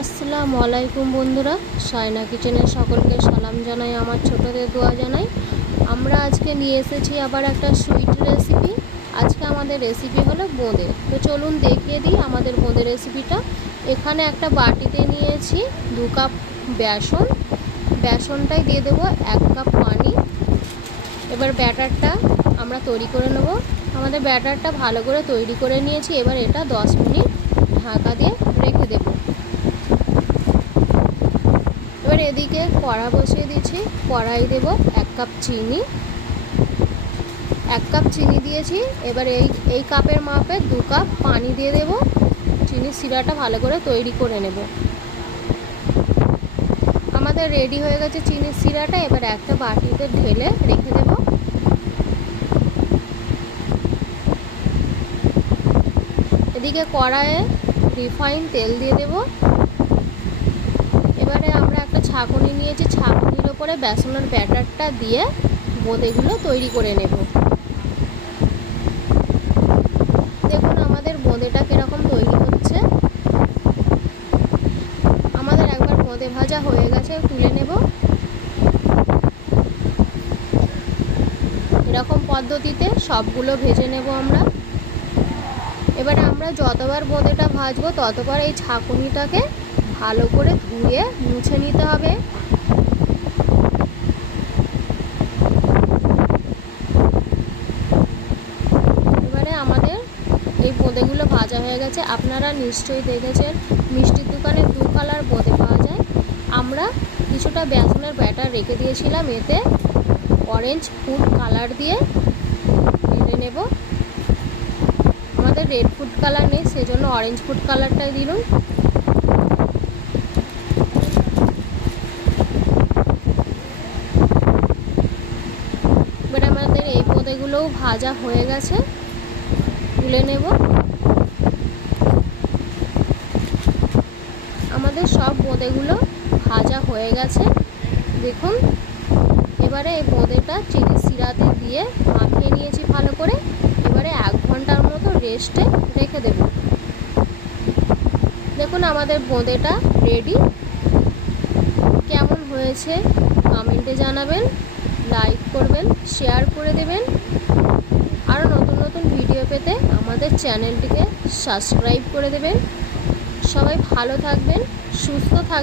আসসালামু আলাইকুম বন্ধুরা, সায়না কিচেনের সকলকে সালাম জানাই, আমার ছোটদের দোয়া জানাই। আমরা আজকে নিয়ে এসেছি আবার একটা সুইট রেসিপি। আজকে আমাদের রেসিপি হলো বোঁদে। তো চলুন দেখিয়ে দিই আমাদের বোঁদে রেসিপিটা। এখানে একটা বাটিতে নিয়েছি 2 কাপ বেসন। বেসনটাই দিয়ে দেবো 1 কাপ পানি। এবার ব্যাটারটা আমরা তৈরি করে নেব। আমাদের ব্যাটারটা ভালো করে তৈরি করে নিয়েছি। এবার এটা 10 মিনিট ঢাকা দিয়ে রেখে দেব। এবার এদিকে কড়া বসিয়ে দিচ্ছি। কড়াই দেব 1 কাপ চিনি। 1 কাপ চিনি দিয়েছি। এবার এই কাপের মাপে 2 কাপ পানি দিয়ে দেব। চিনির সিরাটা ভালো করে তৈরি করে নেব। আমাদের রেডি হয়ে গেছে চিনির সিরাটা। এবার একটা বাটিতে ঢেলে রেখে দেব। এদিকে কড়াইয়ে রিফাইন তেল দিয়ে দেব। এবারে আমরা একটা ছাঁকনি নিয়েছি, ছাঁকনির ওপরে বেসনের ব্যাটারটা দিয়ে বোঁদেগুলো তৈরি করে নেব। দেখুন আমাদের বোঁদেটা কীরকম তৈরি হচ্ছে। আমাদের একবার বোঁদে ভাজা হয়ে গেছে, তুলে নেব। এরকম পদ্ধতিতে সবগুলো ভেজে নেব আমরা। এবারে আমরা যতবার বোঁদেটা ভাজবো ততবার এই ছাঁকনিটাকে ভালো করে ধুয়ে মুছে নিতে হবে। এবারে আমাদের এই বোঁদেগুলো ভাজা হয়ে গেছে। আপনারা নিশ্চয়ই দেখেছেন মিষ্টির দোকানে 2 কালার বোঁদে পাওয়া যায়। আমরা কিছুটা বেসনের ব্যাটার রেখে দিয়েছিলাম, এতে অরেঞ্জ ফুড কালার দিয়ে ঢেলে নেব। আমাদের রেড ফুড কালার নেই, সেজন্য অরেঞ্জ ফুড কালারটাই দিলুন। এবার আমাদের এই বোঁদেগুলোও ভাজা হয়ে গেছে, তুলে নেব। আমাদের সব বোঁদেগুলো ভাজা হয়ে গেছে দেখুন। এবারে এই বোঁদেটা চিনি সিরাতে দিয়ে মাখিয়ে নিয়েছি ভালো করে। এবারে 1 ঘন্টার মতো রেস্টে রেখে দেব। দেখুন আমাদের বোঁদেটা রেডি। কেমন হয়েছে কমেন্টে জানাবেন, লাইক করবেন, শেয়ার করে দেবেন। আরও নতুন নতুন ভিডিও পেতে আমাদের চ্যানেলটিকে সাবস্ক্রাইব করে দেবেন। সবাই ভালো থাকবেন, সুস্থ থাকবেন।